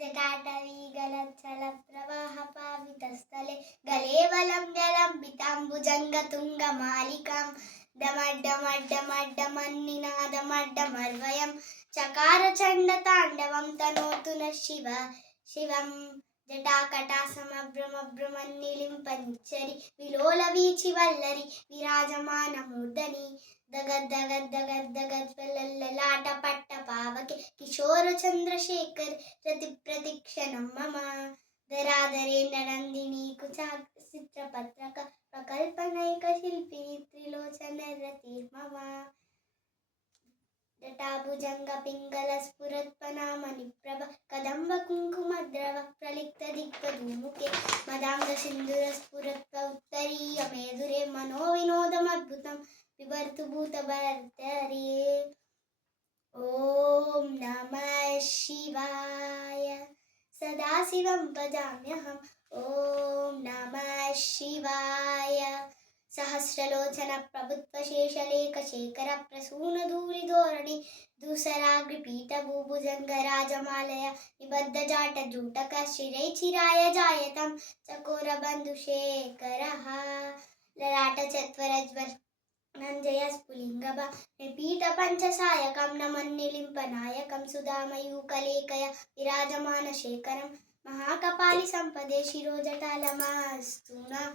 जटाटवीगलच्छलप्रवाहपावितस्थले गलेवलं जलम्बिताम्बुजङ्गतुङ्गमालिकां डमड्डमड्डमड्डमन्निनादमड्डमर्वयं चकारचण्डताण्डवं तनोतु नः शिवं जटाकटासमभ्रमभ्रमन्निलिम्पनिच्चरि विलोलवीचिवल्लरि विराजमानमूर्धनि दगद्दगद्दगद्दगद्दगल्ललाटपट्टपावके किशोरचन्द्रशेखर रतिप्रतिक्षणं मम दरादरेन्द्रनन्दिनी कुचाचित्रपत्रक प्रकल्पनैकशिल्पिनी त्रिलोचनरतिर्मम जटाभुजङ्गपिङ्गलस्फुरत्पनामणिप्रभ कदम्बकुङ्कुमद्रव प्रलिप्तदिग्धधूमुखे मदाम्बसिन्दूरस्फुरत्व उत्तरीयमेधुरे मनोविनोदमद्भुतं बिभर्तु भूतभर्तरे ॐ नमः शिवाय सदाशिवं भजाम्यहम् ॐ नमः शिवाय सहस्रलोचन प्रभुत्वशेषलेखशेखर प्रसूनधूलिधोरणि धूसराग्रिपीठभूभुजङ्गराजमालय निबद्धजाटजूटक शिरैचिराय जायतं चकोरबन्धुशेखरः ललाटचत्वरज्वलनञ्जय स्फुलिङ्गभ निपीठपञ्चसायकं नमन्निलिम्पनायकं सुधामयूखलेखया विराजमानशेखरं महाकपालिसम्पदे शिरोजटालमस्तु नः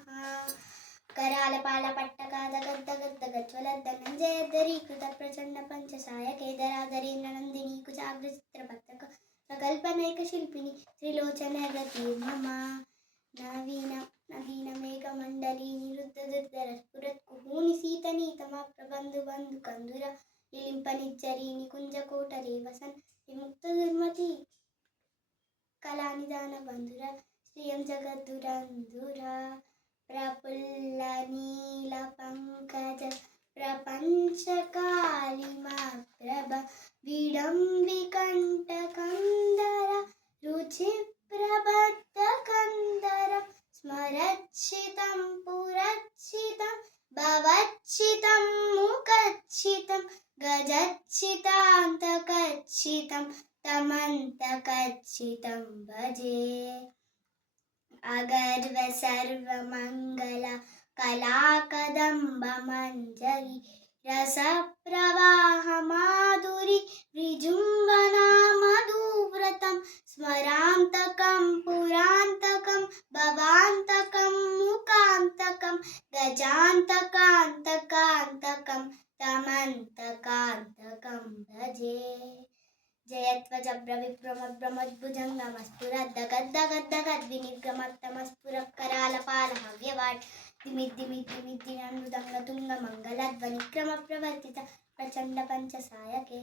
करालपालपट्टकादगद्दगद्दगज्वलद्धनञ्जयद्धरीकृतप्रचण्डपञ्चसायके दरादरेन्द्रनन्दिनी कुचाग्रचित्रपत्रक प्रकल्पनैकशिल्पिनी त्रिलोचनरतिर्मम नवीनमेघमण्डली निरुद्धदुर्धरस्फुरत्कुहूनिशीतनीतमप्रबन्धुबन्धुकन्दुर निलिम्पनिज्जरी निकुञ्जकोटरे वसन् विमुक्तदुर्मती कलानिदानबन्धुर श्रियं जगद्दुरन्धुर प्रफुल्लनीलपङ्कज प्रपञ्चकालिमप्रभ विडम्बिकण्ठकन्दर रुचिप्रबद्धकन्दर स्मरच्छितं पुरच्छितं भवच्छितं मुखच्छितं गजच्छितान्तकच्छितं तमन्तकच्छितं भजे अगर्व सर्वमङ्गल कलाकदम्बमञ्जरी रसप्रवाहमाधुरी विजृम्भणा मधुव्रतं स्मरान्तकं पुरान्तकं भवान्तकं मुखान्तकं गजान्तकान्तकान्तकं तमन्तकान्तकं भजे जयत्वजभ्रविभ्रमभ्रमद्भुजङ्गमस्फुरद्दगद्दगद्दगद्विनिर्गमत्तमस्फुरः दिमिद्दिमिद्दिमिद्दिनन्दुदङ्गतुङ्गमङ्गलध्वनिक्रमप्रवर्तित प्रचण्डपञ्चसायके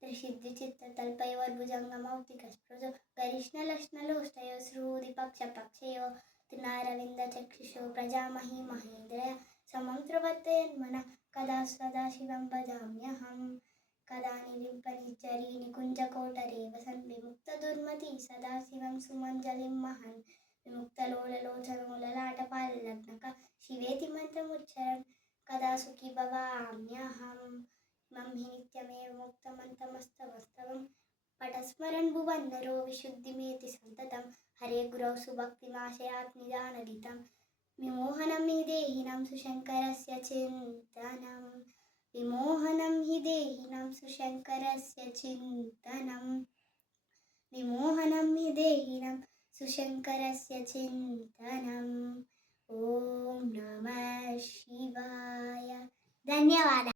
त्रिसिद्धिचित्ततल्पयोर्भुजङ्गमौक्तिकस्पृशो गरिष्णलक्ष्णलोष्टयो श्रुतिपक्षपक्षयो त्रिनारविन्दचक्षुषो प्रजामहि महेन्द्रय समं प्रवर्तयन्मनः कदा सदाशिवं भजाम्यहम् कदा निलिम्पनिज्जरी निकुञ्जकोटरे वसन् विमुक्तदुर्मती सदाशिवं सुमञ्जलिं महन् विमुक्तलोललोचनो ललाटपाललग्नक शिवेति मन्त्रमुच्चरन् कदा सुखी भवाम्यहम् मम हि नित्यमेव मुक्तमन्तमस्तवस्तवं पठस्मरन् भुवन्नरो विशुद्धिमेति सन्ततं हरे गुरौ सुभक्तिमाशयात् निदानगीतं विमोहनं हि देहिनं सुशङ्करस्य चिन्तनं विमोहनं हि देहिनं सुशङ्करस्य चिन्तनं विमोहनं हि देहिनं सुशङ्करस्य चिन्तनम् ॐ नमः शिवाय धन्यवाद।